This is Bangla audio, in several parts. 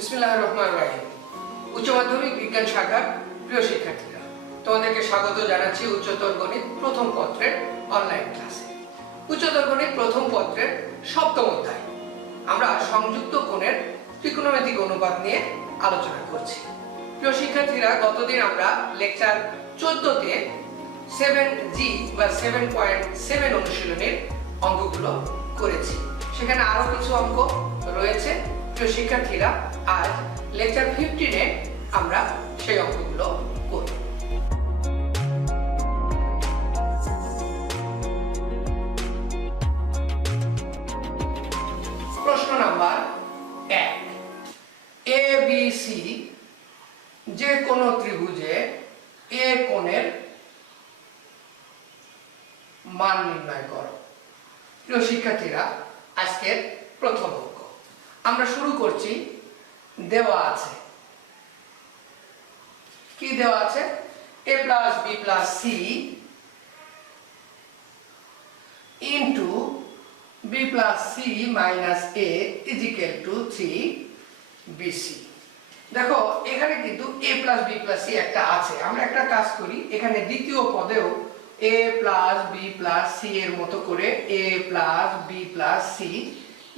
বিসমিল্লাহির রহমানির রহিম। উচ্চ মাধ্যমিক বিজ্ঞান শাখার প্রিয় শিক্ষার্থীরা, তোমাদেরকে স্বাগত জানাচ্ছি উচ্চতর গণিত প্রথম পত্রের অনলাইন ক্লাসে। উচ্চতর গণিত প্রথম পত্রের সপ্তম অধ্যায় আমরা সংযুক্ত কোণের ত্রিকোণমিতিক অনুপাত নিয়ে আলোচনা করছি। প্রিয় শিক্ষার্থীরা, গতদিন আমরা লেকচার 14তে 7G বা 7.7 অনুশীলনের অঙ্কগুলো করেছি। সেখানে আরো কিছু অঙ্ক রয়েছে। প্রিয় শিক্ষার্থীরা, আজ লেকচার 15-এ আমরা সেই অঙ্কগুলো করব। প্রশ্ন নাম্বার 1, ABC যে কোনো ত্রিভুজে এ কোণের মান নির্ণয় করো। প্রিয় শিক্ষার্থীরা, আজকের প্রথম অঙ্ক আমরা শুরু করছি। দেওয়া আছে, কি দেওয়া আছে? a plus b plus c into b plus c minus a is equal to 3bc। দেখো, এখানে কিন্তু a plus b plus c একটা আছে। আমরা একটা কাজ করি, এখানে দ্বিতীয় পদেও a plus b plus c এর মতো করে a plus b plus c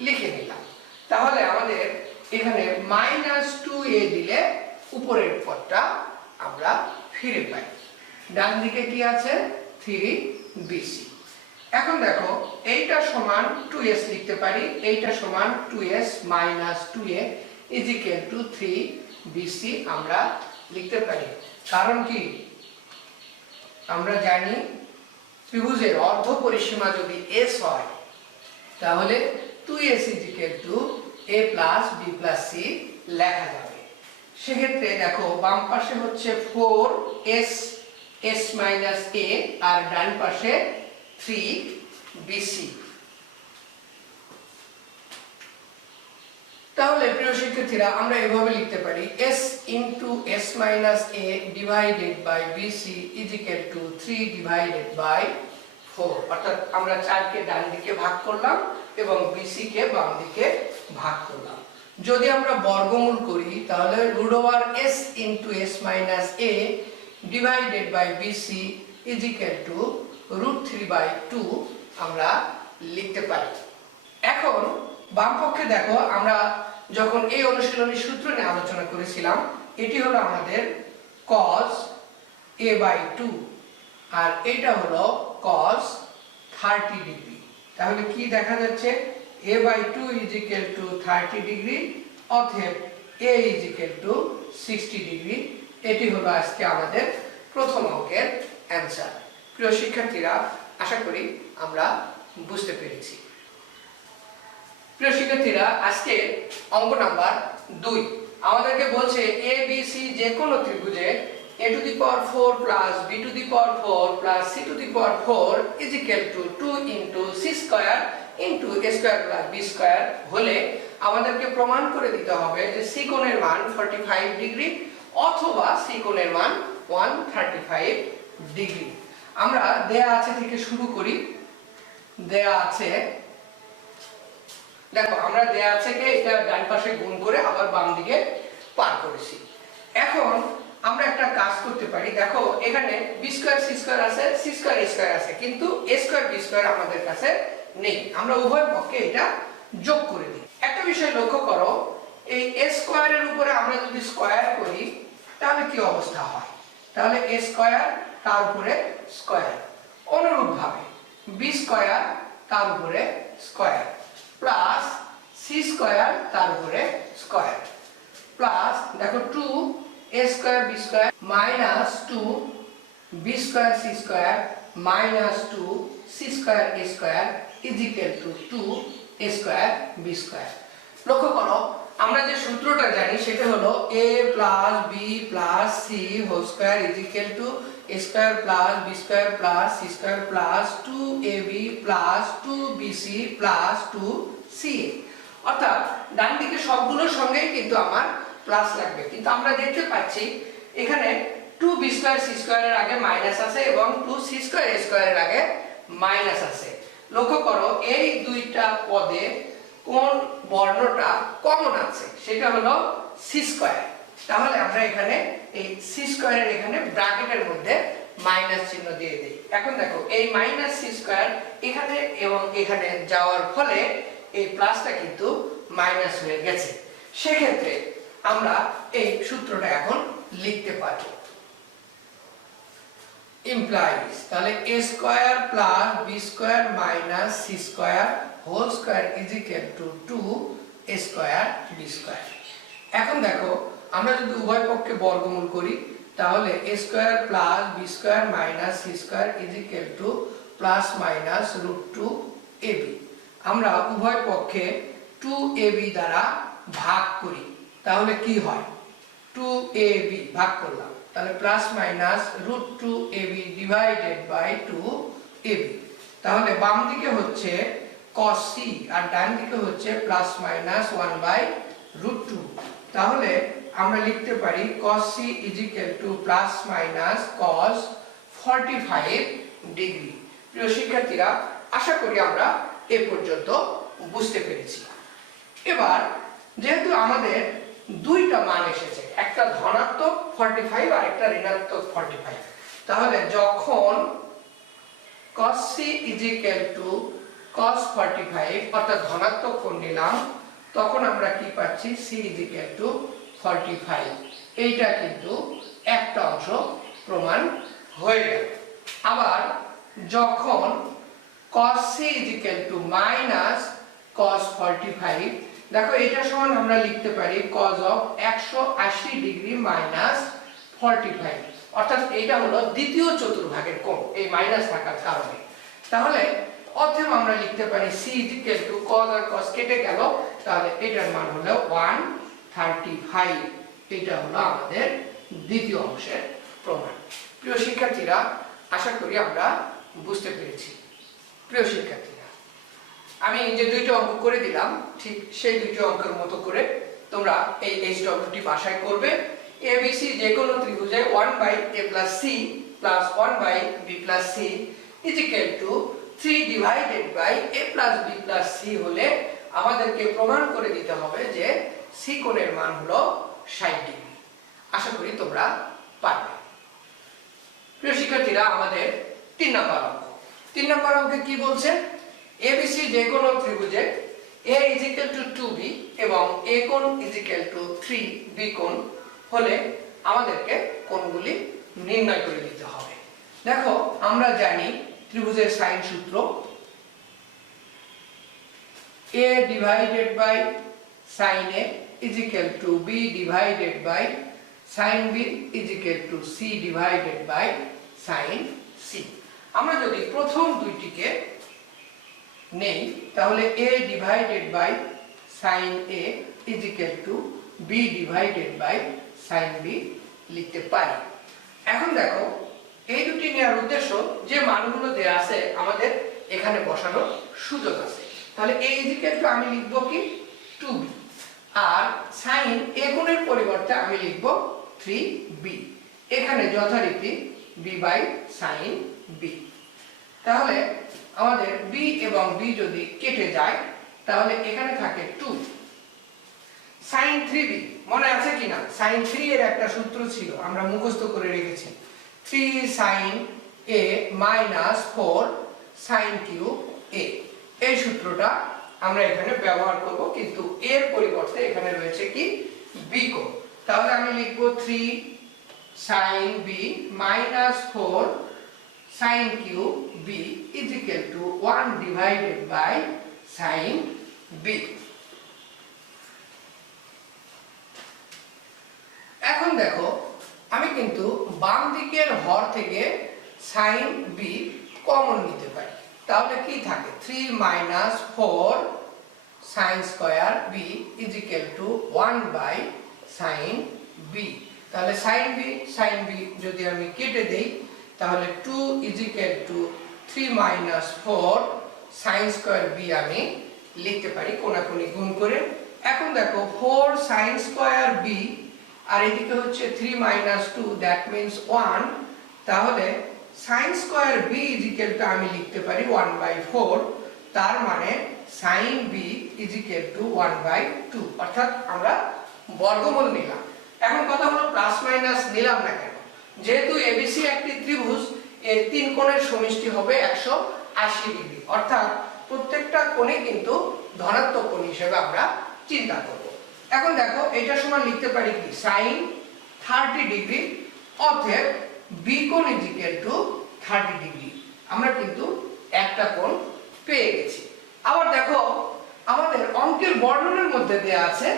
লিখে নিলাম। তাহলে আমাদের এখানে -2a দিলে উপরের পদটা আমরা ফিরে পাই। ডান দিকে কি আছে? 3bc। এখন দেখো, এইটা সমান 2s লিখতে পারি, এইটা সমান 2s - 2a is equal to 3bc আমরা লিখতে পারি। কারণ কি? আমরা জানি ত্রিভুজের অর্ধ পরিসীমা যদি s হয় তাহলে 2s is equal to a plus b plus c লেখা যাবে। সেক্ষেত্রে দেখো, বাম পাশে হচ্ছে 4s s minus a আর ডান পাশে 3bc। তাহলে প্রিয় শিক্ষার্থীরা, আমরা এভাবে লিখতে পারি s into s minus a divided by bc is equal to 3 divided by 4। অর্থাৎ আমরা 4 কে ডান দিকে ভাগ করলাম এবং bc কে বাম দিকে ভাগ করলাম। যদি আমরা বর্গমূল করি তাহলে √s into s minus a divided by bc is equal to √3/2 আমরা লিখতে পারি। এখন বাম পক্ষে দেখো, আমরা যখন এই অনুশীলনের সূত্র নিয়ে আলোচনা করেছিলাম, এটি হলো আমাদের cos a/2 আর এটা হলো cos 30 ডিগ্রি। তাহলে কি দেখা যাচ্ছে? a/2 is equal to 30 degree, অতএব a is equal to 60 degree. এটি হলো আজকে আমাদের প্রথম অঙ্কের অ্যানসার। প্রিয় শিক্ষার্থীরা, আশা করি আমরা বুঝতে পেরেছি। প্রিয় শিক্ষার্থীরা, আজকে অঙ্ক নাম্বার 2 আমাদেরকে বলছে a b c যে কোনো ত্রিভুজে a⁴ plus b⁴ plus c⁴ is equal to 2 into c² into a² plus b² হলে আমাদেরকে প্রমাণ করে দিতে হবে যে c কোণের মান 45 ডিগ্রি অথবা c কোণের মান 135 ডিগ্রি। আমরা দেয়া আছে থেকে শুরু করি। দেয়া আছে, দেখো, আমরা দেয়া আছে কে এটা ডান পাশে গুণ করে আবার বাম দিকে পার করেছি। এখন আমরা একটা কাজ করতে পারি। দেখো, এখানে b² c² আছে, c² a² আছে, কিন্তু a² b² আমাদের কাছে নেই। আমরা উভয় পক্ষে এটা যোগ করে দিই। একটা বিষয় লক্ষ্য করো, এই a² এর উপরে আমরা যদি স্কয়ার করি তাহলে কি অবস্থা হয়? তাহলে a² তার উপরে স্কয়ার, অনুরূপভাবে b² তার উপরে স্কয়ার প্লাস c² তার উপরে স্কয়ার প্লাস দেখো 2a² b² minus 2b² c² minus 2c² a² is equal to 2a² b²। লক্ষ্য করো, আমরা যে সূত্রটা জানি সেটা হলো a plus b plus c whole square is equal to a² plus b² plus c² plus 2ab plus 2bc plus 2ca। অর্থাৎ ডান দিকে সবগুলোর সঙ্গেই কিন্তু আমার প্লাস লাগবে, কিন্তু আমরা দেখতে পাচ্ছি এখানে 2b² c² এর আগে মাইনাস আছে এবং 2c² a² এর আগে মাইনাস আছে। লক্ষ্য করো, এই দুইটা পদে কোন বর্ণটা কমন আছে সেটা হলো সি স্কয়ার। তাহলে আমরা এখানে এই সি স্কয়ারের এখানে ব্র্যাকেটের মধ্যে মাইনাস চিহ্ন দিয়ে দেই। এখন দেখো এই মাইনাস সি স্কয়ার এখানে এবং এখানে যাওয়ার ফলে এই প্লাসটা কিন্তু মাইনাস হয়ে গেছে। সেক্ষেত্রে আমরা এই সূত্রটা এখন লিখতে পারি। implies তাহলে a square plus b square minus c square whole square is equal to 2 a square b square. এখন দেখো আমরা যদি উভয় পক্ষে বর্গমূল করি তাহলে a square plus b square minus c square is equal two plus minus √2ab। আমরা উভয় পক্ষে 2ab দ্বারা ভাগ করি তাহলে কি হয়, 2ab ভাগ করলাম তাহলে plus minus √2ab divided by 2ab। তাহলে বাম দিকে হচ্ছে cos c আর ডান দিকে হচ্ছে প্লাস মাইনাস 1/√2। তাহলে আমরা লিখতে পারি cos c is equal two plus minus cos 45 degree. প্রিয় শিক্ষার্থীরা, আশা করি আমরা এ পর্যন্ত বুঝতে পেরেছি। এবার যেহেতু আমাদের দুইটা মান এসেছে, একটা ধনাত্মক 45 আর একটা ঋণাত্মক 45, তাহলে যখন cos c is equal to cos 45 অর্থাৎ ধনাত্মক কোণ নিলাম তখন আমরা কি পাচ্ছি c ইজ ইকুয়াল টু 45। এইটা কিন্তু একটা অংশ প্রমাণ হয়ে গেল। আবার যখন cos c is equal two minus cos 45, দেখো এটা সমান আমরা লিখতে পারি cos অফ 180 ডিগ্রি মাইনাস 45, অর্থাৎ এটা হলো দ্বিতীয় চতুর্ভাগের কোণ এই মাইনাস থাকার কারণে। তাহলে অতএব আমরা লিখতে পারি c is equal to cos আর cos কেটে গেল, তাহলে এটার মান হলো 135। এটা হলো আমাদের দ্বিতীয় অংশের প্রমাণ। প্রিয় শিক্ষার্থীরা, আশা করি আমরা বুঝতে পেরেছি। প্রিয় শিক্ষার্থীরা, আমি যে দুইটা অঙ্ক করে দিলাম ঠিক সেই দুইটা অঙ্কের মতো করে তোমরা এই HWT বাসায় করবে। ABC যে কোনো ত্রিভুজে 1/a + c + 1/b + c is equal to 3 divided by a + b + c হলে আমাদেরকে প্রমাণ করে দিতে হবে যে c কোণের মান হলো 60 ডিগ্রি। আশা করি তোমরা পারবে। প্রিয় শিক্ষার্থীরা, আমাদের 3 নম্বর অঙ্ক। 3 নম্বর অঙ্কে কি বলছে, ABC যে কোনো ত্রিভুজে a is equal two 2b এবং a কোণ ইজ ইকুয়াল টু 3b কোণ হলে আমাদেরকে কোণগুলি নির্ণয় করে দিতে হবে। দেখো আমরা জানি ত্রিভুজের সাইন সূত্র a divided by sin a is equal to b divided by sin b is equal to c divided by sin c। আমরা যদি প্রথম দুইটিকে নেই তাহলে a divided by sin a is equal to b divided by sin b লিখতে পারি। এখন দেখো এই দুটি নেওয়ার উদ্দেশ্য যে মানগুলো দেয়া আছে আমাদের এখানে বসানোর সুযোগ আছে। তাহলে a ইজ ইকুয়াল টু আমি লিখব কি 2b আর sin a কোণের পরিবর্তে আমি লিখব 3b, এখানে যথারীতি b বাই sin b। তাহলে আমাদের b এবং b যদি কেটে যায় তাহলে এখানে থাকে 2 sin 3b। মনে আছে কিনা sin 3 এর একটা সূত্র ছিল, আমরা মুখস্থ করে রেখেছি, 3 sin a minus 4 sin cube a। এই সূত্রটা আমরা এখানে ব্যবহার করব, কিন্তু এর পরিবর্তে এখানে রয়েছে কি b কোণ। তাহলে আমি লিখব 3 sin b minus 4 sin cube b is equal to 1 divided by sin b। এখন দেখো আমি কিন্তু বাম দিকের হর থেকে sin b কমন নিতে পারি, তাহলে কি থাকে 3 minus 4 sin square b is equal to 1 by sin b। তাহলে sin b যদি আমি কেটে দেই তাহলে 2 is equal to 3 minus 4 sin square b আমি লিখতে পারি কোণাকুণি গুণ করে। এখন দেখো 4 sin square b আর এদিকে হচ্ছে 3 minus 2 that means 1, তাহলে sin square b is equal to আমি লিখতে পারি 1/4, তার মানে sin b ইজিক্যাল টু 1/2, অর্থাৎ আমরা বর্গমূল নিলাম। এখন কথা হলো প্লাস মাইনাস নিলাম না কেন? যেহেতু এবিসি একটি ত্রিভুজ, এর তিন কোণের সমষ্টি হবে 180 ডিগ্রি, অর্থাৎ প্রত্যেকটা কোণে কিন্তু ধনাত্মক কোণ হিসেবে আমরা চিন্তা করব। এখন দেখো এটা সমান লিখতে পারি কি sin 30 ডিগ্রি, অতএব বি কোণ ইজিক্যাল টু 30 ডিগ্রি। আমরা কিন্তু একটা কোণ পেয়ে গেছি। আবার দেখো আমাদের অঙ্কের বর্ণনের মধ্যে দেয়া আছে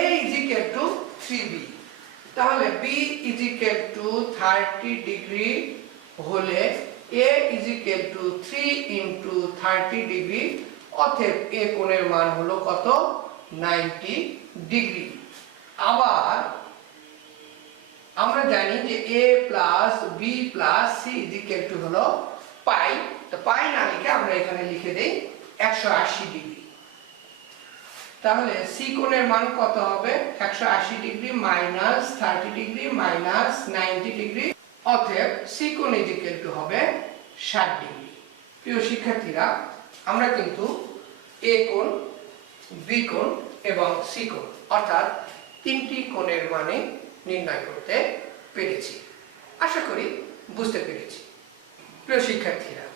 a ইজিক্যাল টু 3b, তাহলে b ইজিক্যাল টু 30 ডিগ্রি হলে a is equal to 3 into 30 degree, অতএব a কোণের মান হলো কত? 90 ডিগ্রি। আবার আমরা জানি যে a plus b plus c is equal to হলো পাই, তো পাই না লিখে আমরা এখানে লিখে দেই 180 ডিগ্রি। তাহলে c কোণের মান কত হবে? 180 degree minus 30 degree minus 90 degree, অতএব c কোণ ইজিক্যাল টু হবে 60 ডিগ্রি। প্রিয় শিক্ষার্থীরা, আমরা কিন্তু a কোণ, b কোণ এবং c কোণ অর্থাৎ তিনটি কোণের মানে নির্ণয় করতে পেরেছি। আশা করি বুঝতে পেরেছি। প্রিয় শিক্ষার্থীরা,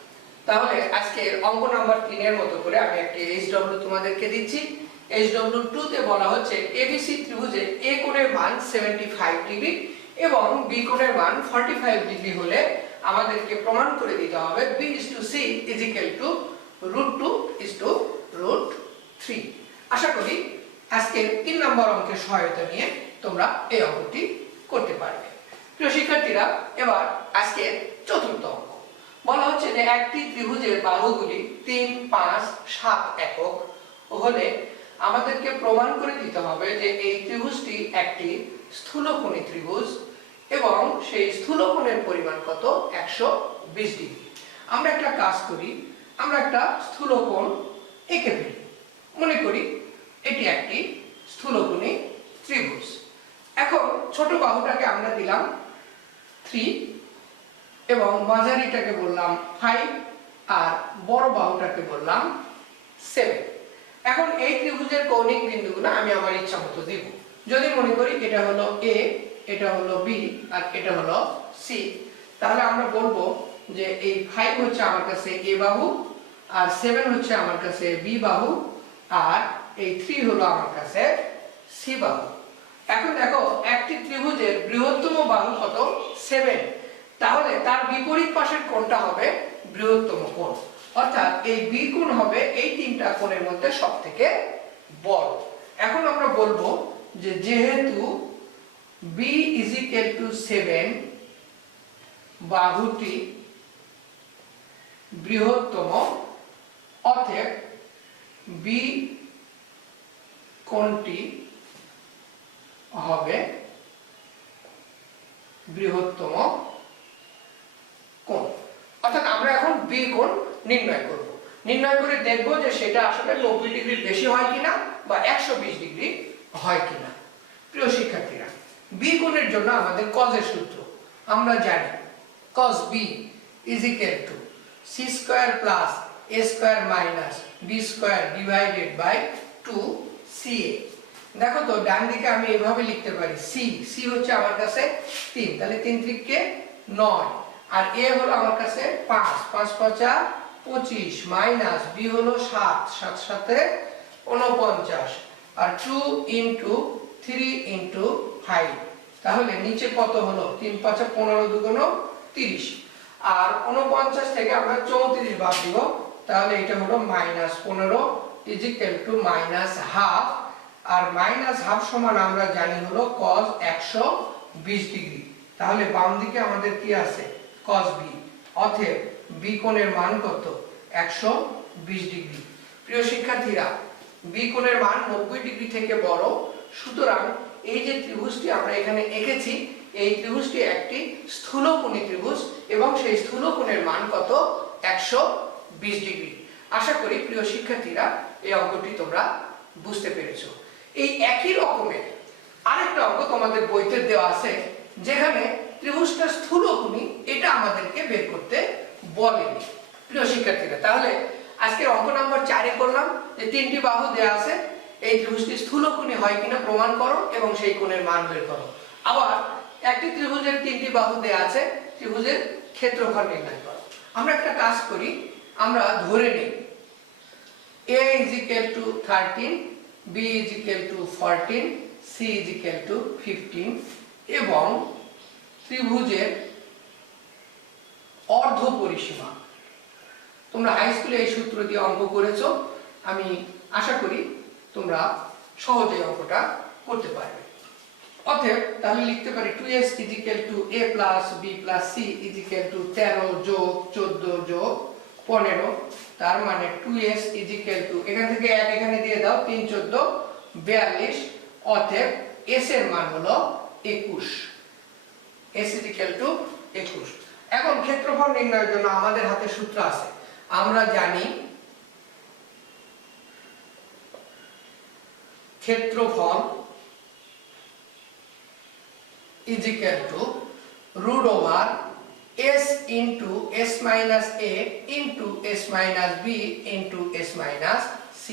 তাহলে আজকের অঙ্ক নাম্বার 3 এর মতো করে আমি একটি HW তোমাদেরকে দিচ্ছি। HW2 তে বলা হচ্ছে ABC ত্রিভুজে A কোণের মান 75 ডিগ্রি এবং B কোণের মান 45 ডিগ্রি হলে আমাদেরকে প্রমাণ করে দিতে হবে B/C √2/√3। আশা করি আজকের 3 নম্বর অঙ্কের সহায়তা নিয়ে তোমরা এই অঙ্কটি করতে পারবে। প্রিয় শিক্ষার্থীরা, এবার আজকের চতুর্থ অঙ্ক। বলা হচ্ছে যে একটি ত্রিভুজের বাহুগুলি 3, 5, 7 একক হলে আমাদেরকে প্রমাণ করে দিতে হবে যে এই ত্রিভুজটি একটি স্থূলকোণী ত্রিভুজ এবং সেই স্থূলকোণের পরিমাণ কত? 120 ডিগ্রি। আমরা একটা কাজ করি, আমরা একটা স্থূলকোণ এঁকে ফেলি। মনে করি এটি একটি স্থূলকোণী ত্রিভুজ। এখন ছোট বাহুটাকে আমরা দিলাম 3 এবং মাঝারিটাকে বললাম 5 আর বড় বাহুটাকে বললাম 7। এখন এই ত্রিভুজের কৌণিক বিন্দুগুলো আমি আমার ইচ্ছা মতো দিব। যদি মনে করি এটা হলো A, এটা হলো B আর এটা হলো C, তাহলে আমরা বলবো যে এই 5 হচ্ছে আমার কাছে A বাহু আর 7 হচ্ছে আমার কাছে B বাহু আর এই 3 হলো আমার কাছে C বাহু। এখন দেখো একটি ত্রিভুজের বৃহত্তম বাহু কত? 7, তাহলে তার বিপরীত পাশের কোণটা হবে বৃহত্তম কোণ, অর্থাৎ এই B কোণ হবে এই তিনটা কোণের মধ্যে সবথেকে বড়। এখন আমরা বলবো যে যেহেতু B ইজিক্যাল টু 7 বাহুটি বৃহত্তম, অতএব B কোণটি হবে বৃহত্তম কোণ। অর্থাৎ আমরা এখন B কোণ নির্ণয় করব। নির্ণয় করে দেখব যে সেটা আসলে 90 ডিগ্রির বেশি হয় কিনা বা 120 ডিগ্রি হয় কিনা। প্রিয় শিক্ষার্থীরা, B কোণের জন্য আমাদের cos এর সূত্র আমরা জানি। cos B is equal to c square plus a square minus b square divided by 2ca। দেখো তো ডান দিকে আমি এভাবে লিখতে পারি c হচ্ছে আমার কাছে 3, তাহলে 3 × 9 আর a হলো আমার কাছে 5, 5 × 5 = 25 মাইনাস b হলো 7, 7 সাথে 49 আর 2 × 3 × 5, তাহলে নিচে কত হলো? 3 × 5 = 15, 2 × 30 আর 49 থেকে আমরা 34 বাদ দিব, তাহলে এটা হলো -15 ইজিক্যাল টু -half আর -half সমান আমরা জানি হলো cos 120 ডিগ্রি। তাহলে বাম দিকে আমাদের কি আছে? cos B, অতএব B কোণের মান কত? 120 ডিগ্রি। প্রিয় শিক্ষার্থীরা, B কোণের মান 90 ডিগ্রি থেকে বড়, সুতরাং এই যে ত্রিভুজটি আমরা এখানে এঁকেছি এই ত্রিভুজটি একটি স্থূলকোণী ত্রিভুজ এবং সেই স্থূলকোণের মান কত? 120 ডিগ্রি। আশা করি প্রিয় শিক্ষার্থীরা এই অঙ্কটি তোমরা বুঝতে পেরেছো। এই একই রকমের আরেকটা অঙ্ক তোমাদের বইতে দেওয়া আছে যেখানে ত্রিভুজটা স্থূলকোণী, এটা আমাদেরকে বের করতে বলেনি। প্রিয় শিক্ষার্থীরা, তাহলে আজকের অঙ্ক নাম্বার 4 করলাম যে তিনটি বাহু দেয়া আছে, এই ত্রিভুজটি স্থূলকোণী হয় কিনা প্রমাণ করো এবং সেই কোণের মান বের করো। আবার একটি ত্রিভুজের তিনটি বাহু দেয়া আছে, ত্রিভুজের ক্ষেত্রফল নির্ণয় করো। আমরা একটা কাজ করি, আমরা ধরে নিই a = 13, b = 14, c = 15 এবং ত্রিভুজের অর্ধ পরিসীমা। তোমরা হাই স্কুলে এই সূত্র দিয়ে অঙ্ক করেছো, আমি আশা করি তোমরা সহজেই অঙ্কটা করতে পারবে। অতএব তাহলে লিখতে পারি 2s = a + b + c = 13 + 14 + 15, তার মানে 2s এখান থেকে 1 এখানে দিয়ে দাও, 3 14 42, অতএব s এর মান হলো 21। s = 21। এখন ক্ষেত্রফল নির্ণয়ের জন্য আমাদের হাতে সূত্র আছে। আমরা জানি ক্ষেত্রফল = √s × s - a × s - b × s - c।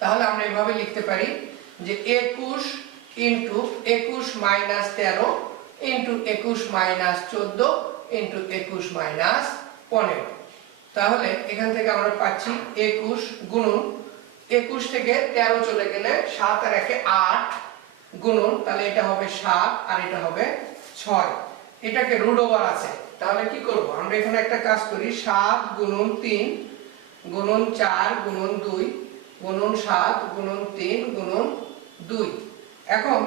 তাহলে আমরা এভাবে লিখতে পারি যে 21 × 21 - 13 × 21 - 14 × 21 - 15। তাহলে এখান থেকে আমরা পাচ্ছি 21 গুণন 21 থেকে 13 চলে গেলে 7 আর 1 8 গুণন, তাহলে এটা হবে 7 আর এটা হবে 6। এটাকে √, আছে, তাহলে কি করব, আমরা এখানে একটা কাজ করি, 7 গুণন 3 গুণন 4 গুণন 2 গুণন 7 গুণন 3 গুণন 2। এখন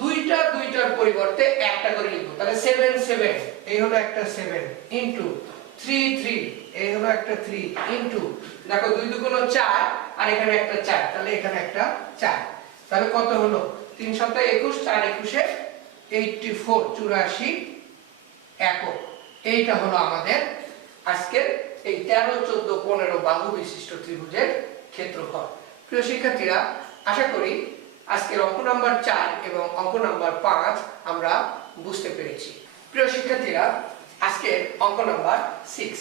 দুইটার পরিবর্তে একটা করে লিখব, তাহলে 7 7, এই হলো একটা 7 ইনটু 3 3, এই হলো একটা 3 ইনটু, দেখো 2 2 4 আর এখানে একটা 4, তাহলে এখানে একটা 4। তাহলে কত হলো, 3 7 21, 4 21 84, 84 একক। এইটা হলো আমাদের আজকের এই 13 14 15 বাহু বিশিষ্ট ত্রিভুজের ক্ষেত্রফল। প্রিয় শিক্ষার্থীরা, আশা করি আজকের অঙ্ক নাম্বার 4 এবং অঙ্ক নাম্বার 5 আমরা বুঝতে পেরেছি। প্রিয় শিক্ষার্থীরা, আজকের অঙ্ক নাম্বার 6,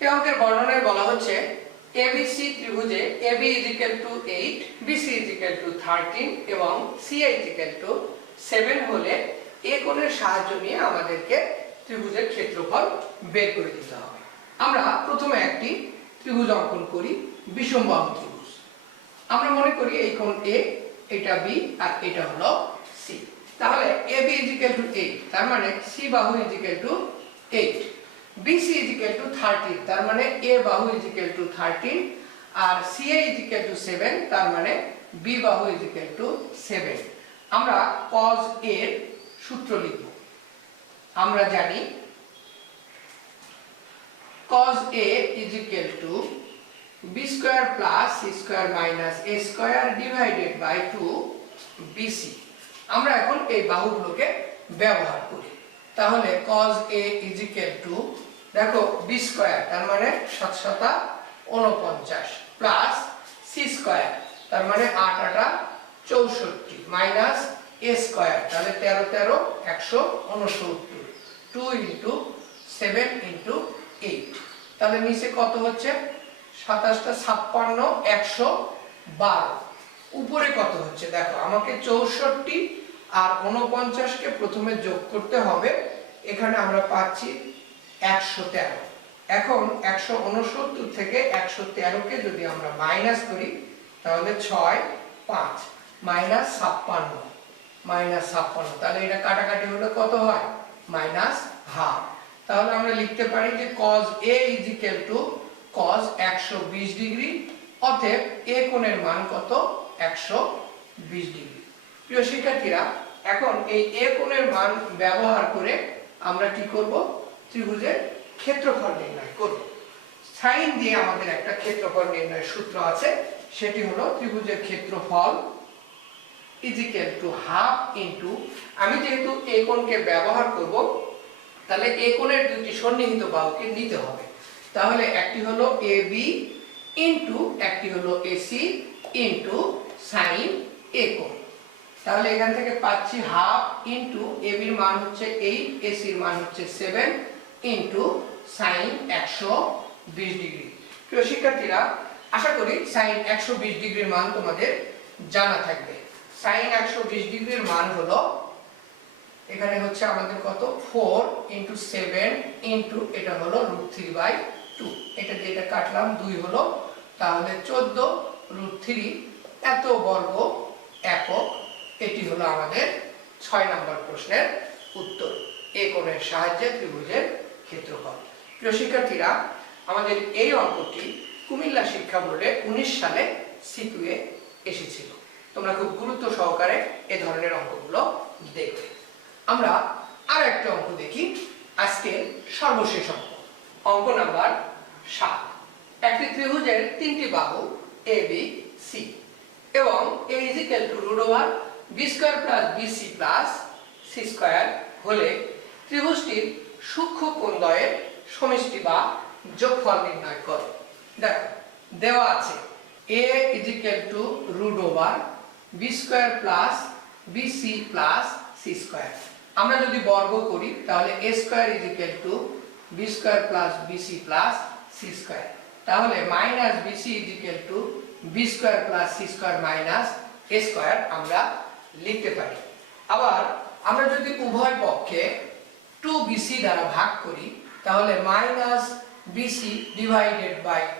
এই অঙ্কের বর্ণনায় বলা হচ্ছে ABC ত্রিভুজে AB = 8, BC = 13 এবং CI = 7 হলে এ কোণের সাহায্য নিয়ে আমাদেরকে ত্রিভুজের ক্ষেত্রফল বের করে দিতে হবে। আমরা প্রথমে একটি ত্রিভুজ অঙ্কন করি, বিষমবাহু ত্রিভুজ। আমরা মনে করি এই কোণ A, এটা B আর এটা হলো C। তাহলে AB = 8, তার মানে C বাহু = 8, BC = 13, তার মানে A বাহু = 13 আর CA = 7, তার মানে B বাহু = 7। আমরা cos A এর সূত্র লিখব। আমরা জানি cos A = b² + c² - a² / 2 BC। আমরা এখন এই বাহুগুলোকে ব্যবহার করি। তাহলে cos A = দেখো b², তার মানে 7 7 49 প্লাস c², তার মানে 8 8 64 মাইনাস a², তাহলে 13 13 169, 2 × 7 × 8, তাহলে নিচে কত হচ্ছে, 27 টা 56 112, উপরে কত হচ্ছে, দেখো আমাকে 64 আর 49 কে প্রথমে যোগ করতে হবে, এখানে আমরা পাচ্ছি 113। এখন 169 থেকে 113 কে যদি আমরা মাইনাস করি, তাহলে 6 5 -56, তাহলে এটা কাটাকাটি হলে কত হয়, -12। তাহলে আমরা লিখতে পারি যে cos A = cos 120 ডিগ্রি, অতএব A কোণের মান কত, 120 ডিগ্রি। প্রিয় শিক্ষার্থীরা, এখন এই A কোণের মান ব্যবহার করে আমরা কি করব, ত্রিভুজের ক্ষেত্রফল নির্ণয় করব। সাইন দিয়ে আমাদের একটা ক্ষেত্রফল নির্ণয়ের সূত্র আছে, সেটি হলো ত্রিভুজের ক্ষেত্রফল ½ ইনটু, আমি যেহেতু এই কোণকে ব্যবহার করব, তাহলে এই কোণের দুটি সন্নিহিত বাহুকে নিতে হবে। তাহলে একটি হলো AB ইনটু একটি হলো AC ইনটু sin A কোণ। তাহলে এখান থেকে পাচ্ছি ½ ইনটু AB এর মান হচ্ছে 8, AC এর মান হচ্ছে 7 ইনটু sin 120 ডিগ্রি। প্রিয় শিক্ষার্থীরা, আশা করি সাইন 120 ডিগ্রির মান তোমাদের জানা থাকবে। সাইন 120 ডিগ্রির মান হলো এখানে হচ্ছে আমাদের কত 4 × 7 × এটা হলো √3/2, এটা দিয়ে এটা কাটলাম 2 হলো, তাহলে 14 √3 এত বর্গ একক। এটি হলো আমাদের 6 নম্বর প্রশ্নের উত্তর। এই কোণের সাহায্যে ত্রিভুজের ক্ষেত্রফল। প্রিয় শিক্ষার্থীরা, আমাদের এই অঙ্কটি কুমিল্লা শিক্ষা বোর্ডে 19 সালে সিকিউয়ে এসেছিল। তোমরা খুব গুরুত্ব সহকারে এই ধরনের অঙ্কগুলো দেখবে। আমরা আর একটা অঙ্ক দেখি, আজকের সর্বশেষ অঙ্ক, অঙ্ক নাম্বার 7। একটি ত্রিভুজের 3টি বাহু এ বি সি এবং a = √b² + bc + c² হলে ত্রিভুজটির সূক্ষ্ম কোণদ্বয়ের সমষ্টি বা যোগফল নির্ণয় করো। দেখো দেওয়া আছে a = √b² + bc + c²। আমরা যদি বর্গ করি তাহলে a² = b² + bc + c², তাহলে -bc = b² + c² - a² আমরা লিখতে পারি। আবার আমরা যদি উভয় পক্ষে 2bc দ্বারা ভাগ করি তাহলে -bc /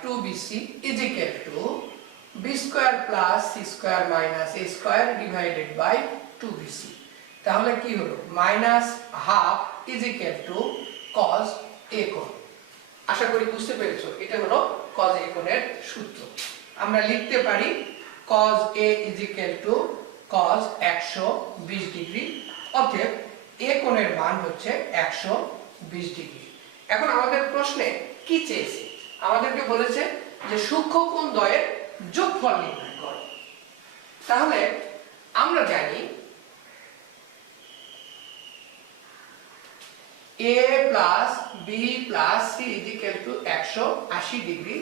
2bc = b² + c² - a² / 2bc। তাহলে কি হলো -half = cos a কোণ। আশা করি বুঝতে পেরেছো, এটা হলো cos a কোণের সূত্র। আমরা লিখতে পারি cos a = cos 120 ডিগ্রি, অতএব a কোণের মান হচ্ছে 120 ডিগ্রি। এখন আমাদের প্রশ্নে কি চেয়েছে? আমাদেরকে বলেছে যে সূক্ষ্ম কোণদ্বয়ের যোগফল নির্ণয় করো। তাহলে আমরা জানি a + b + c = 180 ডিগ্রি।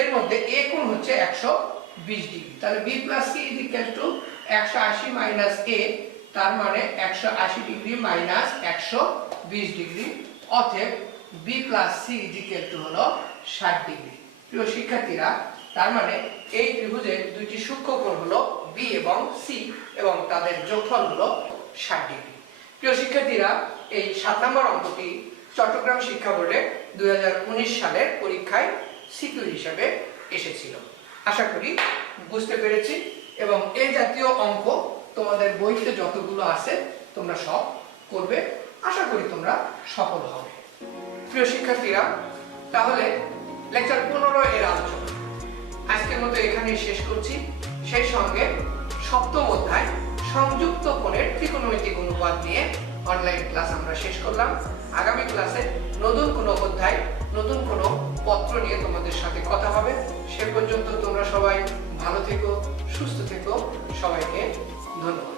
এর মধ্যে a কোণ হচ্ছে 120 ডিগ্রি, তাহলে b + c = 180 - a, তার মানে 180 ডিগ্রি - 120 ডিগ্রি, অতএব b + c = হলো 60 ডিগ্রি। প্রিয় শিক্ষার্থীরা, তার মানে এই ত্রিভুজের দুইটি সূক্ষ্ম কোণ হলো b এবং c এবং তাদের যোগফল হলো 60 ডিগ্রি। প্রিয় শিক্ষার্থীরা, এই 7 নম্বর অঙ্কটি চট্টগ্রাম শিক্ষা বোর্ডে 2019 সালের পরীক্ষায় সিকিউ হিসেবে এসেছিল। আশা করি বুঝতে পেরেছি এবং এই জাতীয় অঙ্ক তোমাদের বইতে যতগুলো আছে তোমরা সব করবে। আশা করি তোমরা সফল হবে। প্রিয় শিক্ষার্থীরা, তাহলে লেকচার 15 এর আলোচনা আজকের মতো এখানেই শেষ করছি। সেই সঙ্গে 7ম অধ্যায় সংযুক্ত কোণের ত্রিকোণমিতিক অনুপাত নিয়ে অনলাইন ক্লাস আমরা শেষ করলাম। আগামী ক্লাসে নতুন কোনো অধ্যায়, নতুন কোনো পত্র নিয়ে তোমাদের সাথে কথা হবে। সে পর্যন্ত তোমরা সবাই ভালো থেকো, সুস্থ থেকো। সবাইকে ধন্যবাদ।